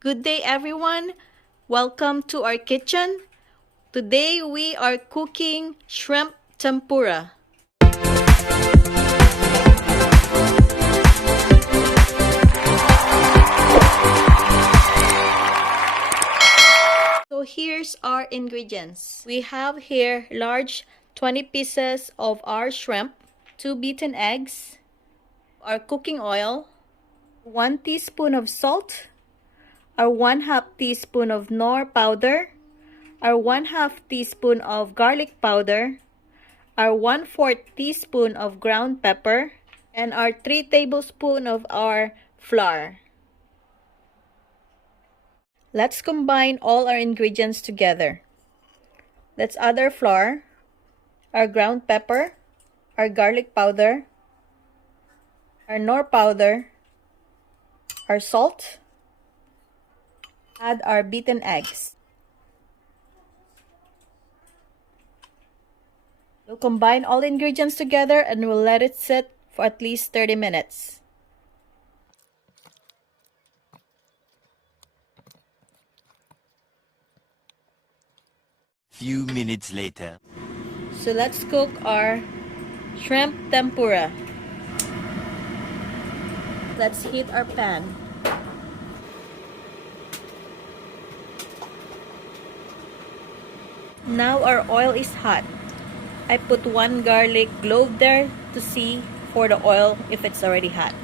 Good day everyone! Welcome to our kitchen. Today we are cooking shrimp tempura. So here's our ingredients. We have here large 20 pieces of our shrimp, 2 beaten eggs, our cooking oil, 1 teaspoon of salt, our 1/2 teaspoon of nor powder, our 1/2 teaspoon of garlic powder, our 1/4 teaspoon of ground pepper, and our 3 tablespoons of our flour. Let's combine all our ingredients together. Let's add our flour, our ground pepper, our garlic powder, our nor powder, our salt, add our beaten eggs. We'll combine all ingredients together and we'll let it sit for at least 30 minutes. Few minutes later. So let's cook our shrimp tempura. Let's heat our pan. Now our oil is hot. I put 1 garlic clove there to see for the oil if it's already hot.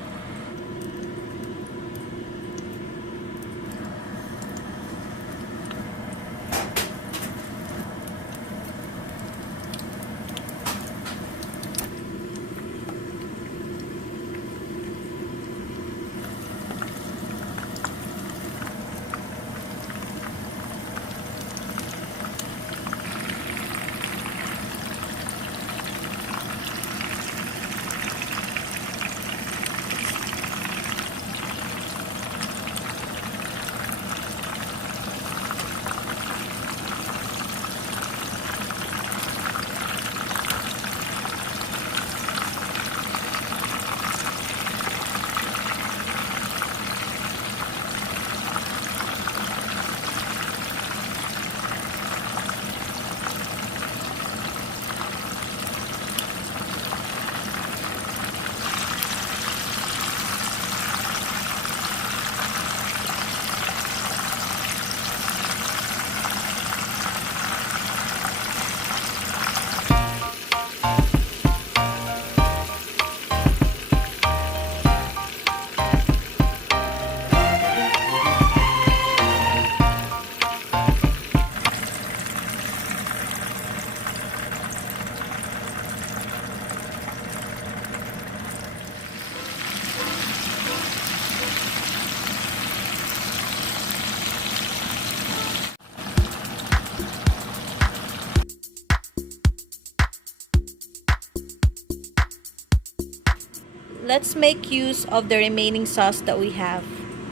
Let's make use of the remaining sauce that we have.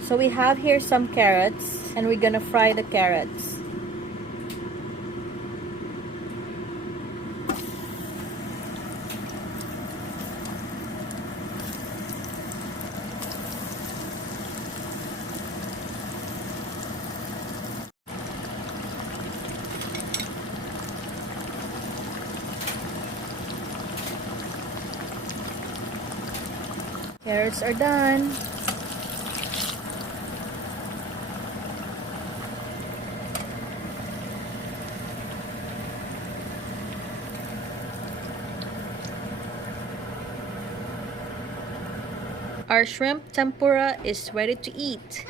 So we have here some carrots and we're gonna fry the carrots. Carrots are done. Our shrimp tempura is ready to eat.